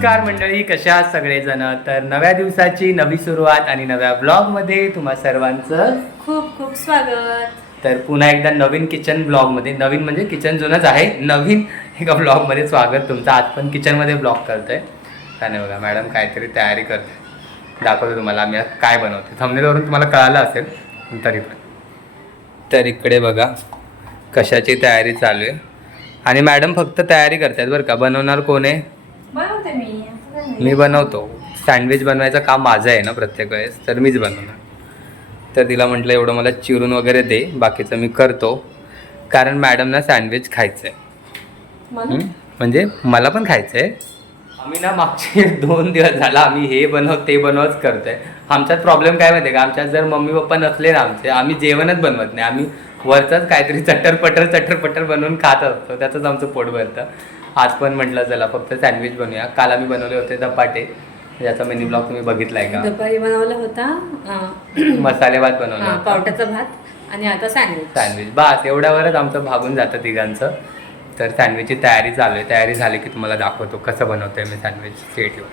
नमस्कार मंडळी, कशा आहात सगळेजण. तर नव्या दिवसाची नवी सुरुवात आणि नव्या ब्लॉगमध्ये तुम्हा सर्वांचं खूप खूप स्वागत. तर पुन्हा एकदा नवीन किचन ब्लॉगमध्ये, नवीन म्हणजे किचन जुनंच आहे, नवीन एका ब्लॉगमध्ये स्वागत तुमचं. आज पण किचनमध्ये ब्लॉग करतोय. काय नाही बघा, मॅडम काहीतरी तयारी करते, दाखवतो तुम्हाला आम्ही आज काय बनवतो. थंबनेलवरून तुम्हाला कळालं असेल तरी पण. तर इकडे बघा कशाची तयारी चालू आहे आणि मॅडम फक्त तयारी करतात बरं का. बनवणार कोण आहे? बनवते मी बनवतो. सँडविच बनवायचं काम माझं आहे ना प्रत्येक वेळेस, तर मीच बनवणार. तर तिला म्हटलं एवढं मला चिरून वगैरे दे, बाकीचं मी करतो, कारण मॅडमना सँडविच खायचं आहे. म्हणजे मला पण खायचं आहे. आम्ही ना मागचे 2 दिवस झाला आम्ही हे बनव ते बनवच करतोय. आमच्यात प्रॉब्लेम काय माहिती आहे का, आमच्यात जर मम्मी पप्पा नसले ना आमचे, आम्ही जेवणच बनवत नाही. आम्ही वरचंच काहीतरी चट्टर बनवून खात असतो, त्याचंच आमचं पोट भरतं. आज पण म्हटलं चला फक्त सँडविच बनवूया. काल आम्ही बनवले होते धपाटे, ज्याचा मिनी ब्लॉग तुम्ही बघितलाय का. दुपारी बनवला होता मसाले भात बनवला, पावट्याचा भात आणि आता सँडविच. बस एवढ्यावरच आमचं भागून जातं तिघांचं. तर सँडविचची तयारी चालू आहे. तयारी झाली की तुम्हाला दाखवतो कसं बनवतोय मी सँडविच. स्टेट येऊ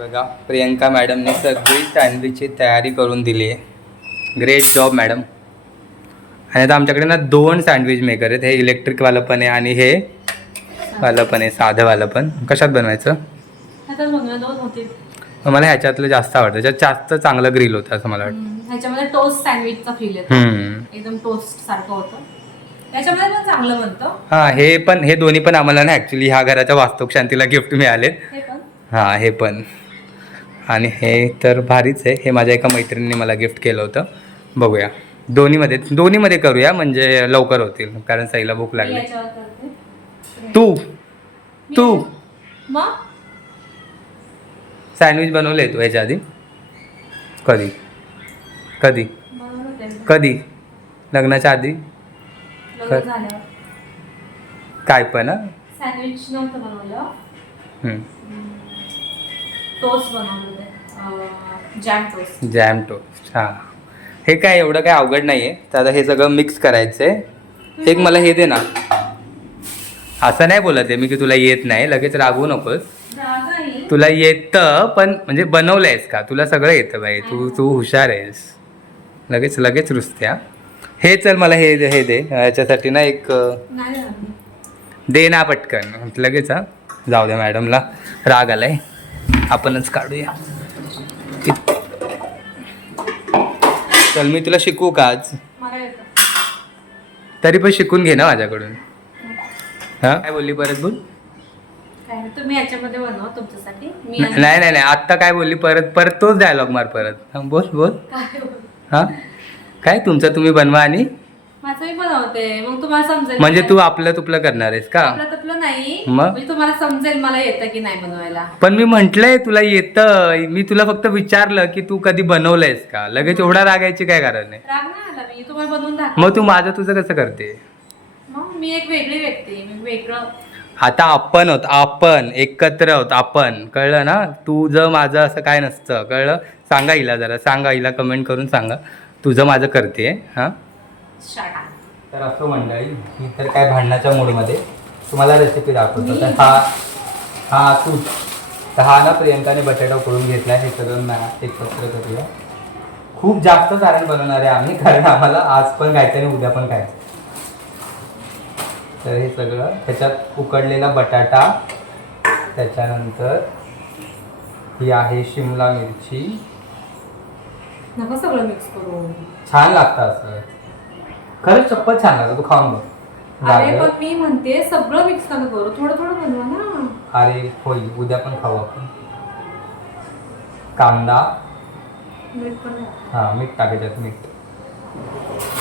बघा, प्रियंका मॅडमने सगळी सँडविचची तयारी करून दिली आहे. Great job madam. आणि आता आमच्याकडे ना 2 सँडविच मेकर आहेत. हे इलेक्ट्रिकवालं पण आहे आणि हे वालं पण आहे, साधंवालं पण. कशात बनवायचं? मला ह्याच्यातलं जास्त आवडतं, ह्याच्यात जास्त चांगलं ग्रिल होतं असं मला वाटतं. ह्याच्यामध्ये टोस्ट सँडविचचा फील येतो, एकदम टोस्ट सारखं होतं. त्याच्यामध्ये पण चांगलं बनतं. हा, हे दोन्ही पण आम्हाला ना ॲक्च्युली ह्या घराच्या वास्तुशांतीला गिफ्ट मिळालेत. हे पण आणि हे तर भारीच आहे. हे माझ्या एका मैत्रिणीने मला गिफ्ट केलं होतं. बघूया दोन्हीमध्ये करूया, म्हणजे लवकर होतील, कारण सईला भूक लागली. तू मग सँडविच बनवले तू ह्याच्या आधी? कधी लग्नाच्या आधी? काय पण सँडविच नव्हतं बनवलं, टोस्ट बनवलं, जॅम टोस्ट. हां, हे काय एवढं काय अवघड नाही आहे. तर आता हे सगळं मिक्स करायचं आहे. एक मला हे दे ना. असं नाही बोलत आहे मी की तुला येत नाही, लगेच रागवू नकोस. तुला येतं, पण म्हणजे बनवलं आहेस का? तुला सगळं येतं बाई, तू हुशार आहेस. लगेच रुसत्या. हे चल मला हे दे. याच्यासाठी ना एक दे ना पटकन लगेच. जाऊ द्या, मॅडमला राग आलाय, आपणच काढूया. चल मी तुला शिकवू का आज? तरी पण शिकून घे ना माझ्याकडून. काय बोलली? परत बोल. तुम्ही याच्यामध्ये बनवा तुमच्यासाठी. नाही आत्ता काय बोलली? परत तोच डायलॉग मार परत. बोल. हा, काय तुमचं तुम्ही बनवा आणि माझं मी बनवते, मग तुम्हाला समजेल. म्हणजे तू आपलं तुपलं करणार आहेस का? आपलं नाही, मग म्हणजे तुम्हाला समजेल मला येतं की नाही बनवायला. पण मी म्हंटलय तुला येतं. मी तुला फक्त विचारलं की तू कधी बनवलंयस का. लगेच एवढा रागायची काय कारण आहे? राग नाही आला, मी तुम्हाला बनवून दाखवते. मग तू तुझं कसं करते? मग मी एक वेगळी व्यक्ती, मी वेगळं. आता आपण एकत्र आहोत, आपण. कळलं ना? तुझं माझं असं काय नसतं, कळलं? सांगा हिला कमेंट करून सांगा तुझं माझं करते. हां, तर असं मंडळी, मी तर काय भांडणाच्या मूडमध्ये तुम्हाला रेसिपी दाखवतो. तर हा ना प्रियंकाने बटाटा उकडून घेतला. हे सगळं एकत्र करूया. खूप जास्त सारण बनवणार आहे आम्ही, कारण आम्हाला आज पण खायचं आणि उद्या पण खायचं. तर हे सगळं त्याच्यात उकडलेला बटाटा, त्याच्यानंतर ही आहे शिमला मिरची. नका सगळं मिक्स करू. छान लागतं असं, खरंच चप्पल छान लागतं, तू खाऊन बघ. अरे पण मी म्हणते सगळं मिक्स नका करू, थोडं बनवा ना. अरे होईल, उद्या पण खाऊ आपण. कांदा, मीठ पण. मीठ टाकायच्यात, मीठ.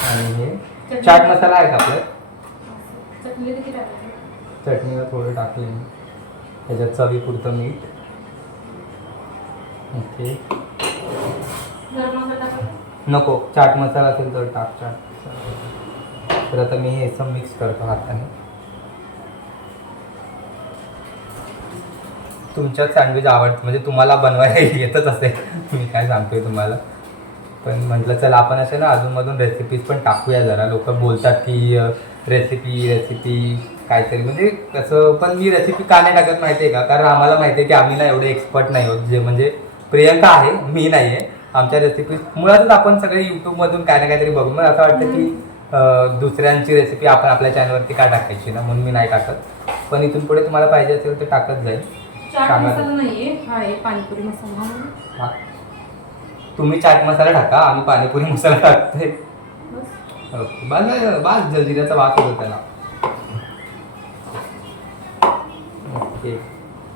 आणि हे चाट मसाला आहे का आपल्यात? चटणीला थोडं टाकले मी. त्याच्यात चवीपुरतं मीठ. ओके, नको, चाट मसाला असेल तर टाक चाट. तर आता मी हे असं मिक्स करतो हाताने. तुमच्यात सँडविच आवडतं म्हणजे तुम्हाला बनवायला येतच असेल, मी काय सांगतोय तुम्हाला. पण म्हटलं चला आपण असे ना अजूनमधून रेसिपीज पण टाकूया जरा. लोक बोलतात की रेसिपी काहीतरी म्हणजे कसं. पण मी रेसिपी का नाही टाकत माहिती आहे का, कारण आम्हाला माहिती आहे की आम्ही ना एवढे एक्सपर्ट नाही होत. जे म्हणजे प्रियंका आहे, मी नाही आहे. आमच्या रेसिपी मुळातच आपण सगळे यूट्यूबमधून काय ना काहीतरी बघून, मग असं वाटतं की दुसऱ्यांची रेसिपी आपण आपल्या चॅनलवरती काय टाकायची ना, म्हणून मी नाही टाकत. पण इथून पुढे तुम्हाला पाहिजे असेल तर टाकत जाईल. चाट मसाला नाहीये, हा आहे पाणीपुरी मसाला. हा, तुम्ही चाट मसाला टाका, आम्ही पाणीपुरी मसाला टाकतोय. ओके, बस जलजिऱ्याचा वास होतो त्याला. ओके,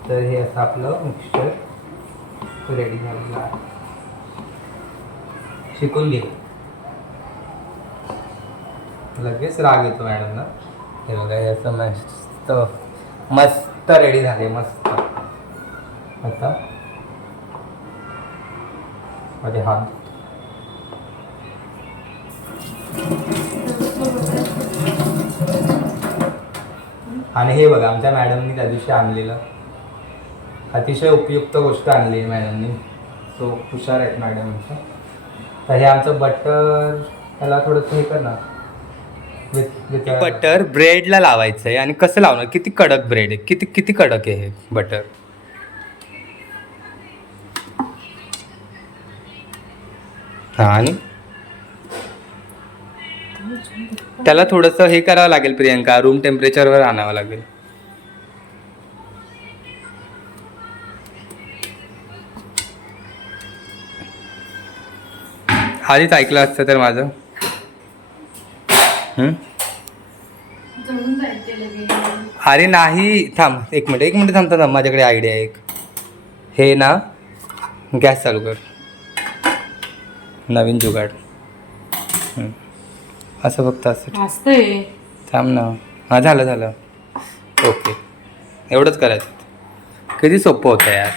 तर हे असं आपलं मिक्सचर रेडी झालेलं आहे. शिकून घे, लगेच राग येतो मॅडमला. हे बघा, हे असं मस्त मस्त रेडी झाले, मस्त. आता माझे हात आणि हे बघा आमच्या मॅडमनी त्या दिवशी आणलेलं अतिशय उपयुक्त गोष्ट आणली मॅडमनी. सो हुशार आहेत मॅडम आमच्या. तर हे आमचं बटर, त्याला थोडंसं हे करणार, बटर ब्रेडला लावायचं आहे. आणि कसं लावणार, किती कडक ब्रेड आहे, किती किती कडक आहे हे बटर. हां, आणि त्याला थोडंसं हे करावं लागेल प्रियंका, रूम टेम्परेचरवर आणावं लागेल. आधीच ऐकलं असतं तर माझं. जळून जाईल ते लगेच. अरे नाही, थांब एक मिनिट थांबतो ना, माझ्याकडे आयडिया आहे एक. हे ना, गॅस चालू कर, नवीन जुगाड. असं फक्त असं असतंय. थांब ना. हां, झालं. ओके, एवढंच करायचं. किती सोपं होतं यार.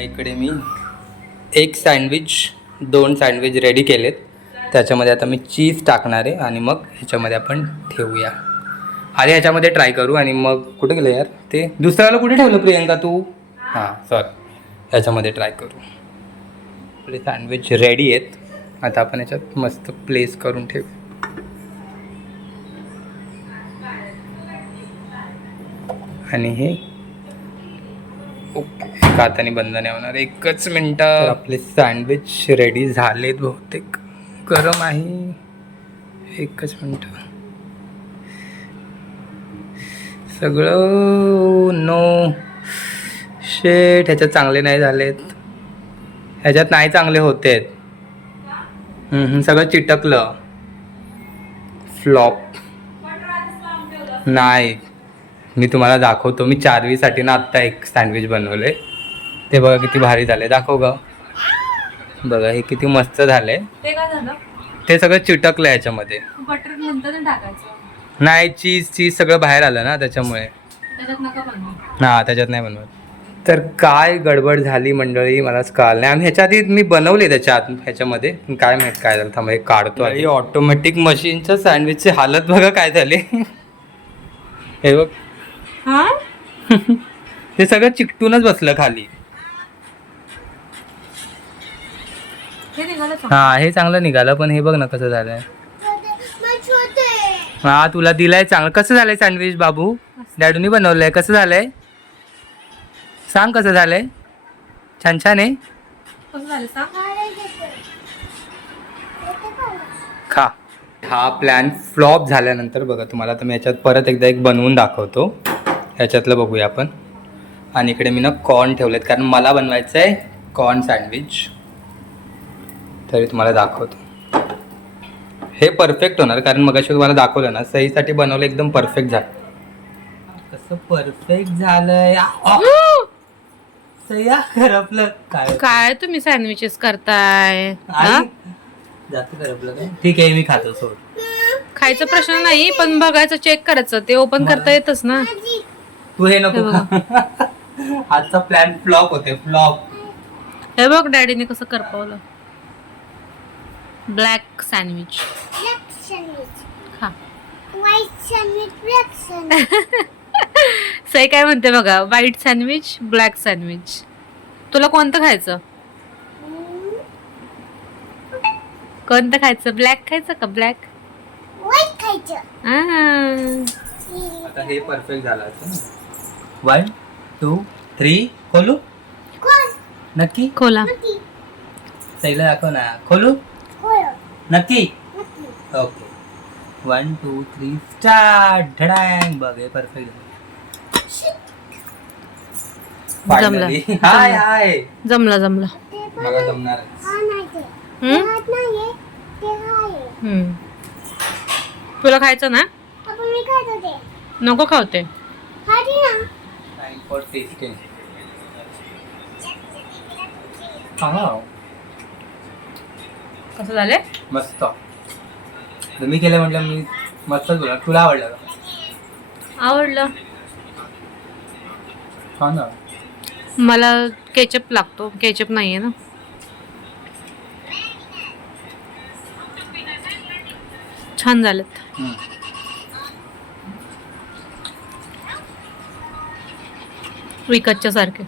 इकडे मी एक सँडविच, 2 सँडविच रेडी केलेत. त्याच्यामध्ये आता मी चीज टाकणार आहे आणि मग ह्याच्यामध्ये आपण ठेवूया. आधी ह्याच्यामध्ये ट्राय करू आणि मग कुठे गेलं यार ते दुसऱ्याला, कुठे ठेवलं प्रियंका तू? हां सॉरी, ह्याच्यामध्ये ट्राय करू. आपले सँडविच रेडी आहेत. आता आपण ह्याच्यात मस्त प्लेस करून ठेवू. आणि हे ओके, हाताने बंद नाही होणार. 1च मिनटं. आपले सँडविच रेडी झालेत बहुतेक. गरम आहे. 1च मिनटं. सगळं नो शेट, ह्याच्यात चांगले नाही झालेत. ह्याच्यात नाही चांगले होतेत. सगळं चिटकलं. फ्लॉप. नाही, मी तुम्हाला दाखवतो. मी 4वीसाठी ना आत्ता एक सँडविच बनवले. ते बघा किती भारी झाले. दाखव ग. बघा हे किती मस्त झाले. ते काय झालं? ते सगळं चिटकलं ह्याच्यामध्ये. बटर नंतर टाकायचं. नाही, चीज सगळं बाहेर आलं ना त्याच्यामुळे. त्याच्यात नका बनवू. हा, त्याच्यात नाही बनवत. तर काय गडबड झाली मंडळी मलाच कळलं नाही. आणि ह्याच्या आधी मी बनवले त्याच्या आत ह्याच्यामध्ये काय माहित काय झालं. थांबा, हे काढतो. आणि ऑटोमॅटिक मशीनच्या सँडविचची हालत बघा काय झाली. हे बघ, हा ते सगळं चिकटूनच बसलं खाली. हे निघालं चांगलं. हा, हे चांगलं निघालं, पण हे बघ ना कसं झालंय. हा, तुला दिलाय चांगलं. कसं झालंय सँडविच बाबू? डॅडूनी बनवलंय. कसं झालंय सांग, कसं झालंय? छान छान आहे. कसं झालं सांग. खा. हा प्लॅन फ्लॉप झाल्यानंतर बघा तुम्हाला आता मी याच्यात परत एकदा एक बनवून दाखवतो. ह्याच्यातलं बघूया आपण. आणि इकडे मी ना कॉर्न ठेवलेत, कारण मला बनवायचं आहे कॉर्न सँडविच. तरी तुम्हाला दाखवतो. हे परफेक्ट होणार, कारण मगाशी तुम्हाला दाखवलं ना, सहीसाठी बनवलं, एकदम परफेक्ट झालं. कसं परफेक्ट झालंय. सह्या करपलं काय? काय तुम्ही सँडविचेस करताय? जास्त करपलं काय? ठीक आहे, मी खातो, सोड. खायचा प्रश्न नाही, पण बघायचं, चेक करायचं. ते ओपन करता येतच ना. तू हे नको खा. आजचा प्लॅन फ्लॉप होते, फ्लॉप. हे बघ डॅडीने कसं करपवलं. ब्लॅक सँडविच खा. सई काय म्हणते बघा, व्हाईट सँडविच, ब्लॅक सँडविच. तुला कोणतं खायचं? कोणतं खायचं? ब्लॅक खायचं का ब्लॅक? आता हे परफेक्ट झालं असं. 1 2 3 खोलू? नक्की खोला. सईला दाखव ना. खोलू नक्की? ओके. 1 2 3 स्टार्ट. ढडांग. बघ, हे परफेक्ट झालं. जमलं. हाय हाय. जमलं. मला जमणार आहे. तुला खायचं ना? नको खावते. Time for tasting. कसं झालंय? मस्त. मी केलं म्हटलं, मी मस्तच बोला. तुला आवडलं का? आवडलं. हा ना. मला केचप लागतो. केचप नाहीये ना. छान झालेत. विकतच्या सारखे.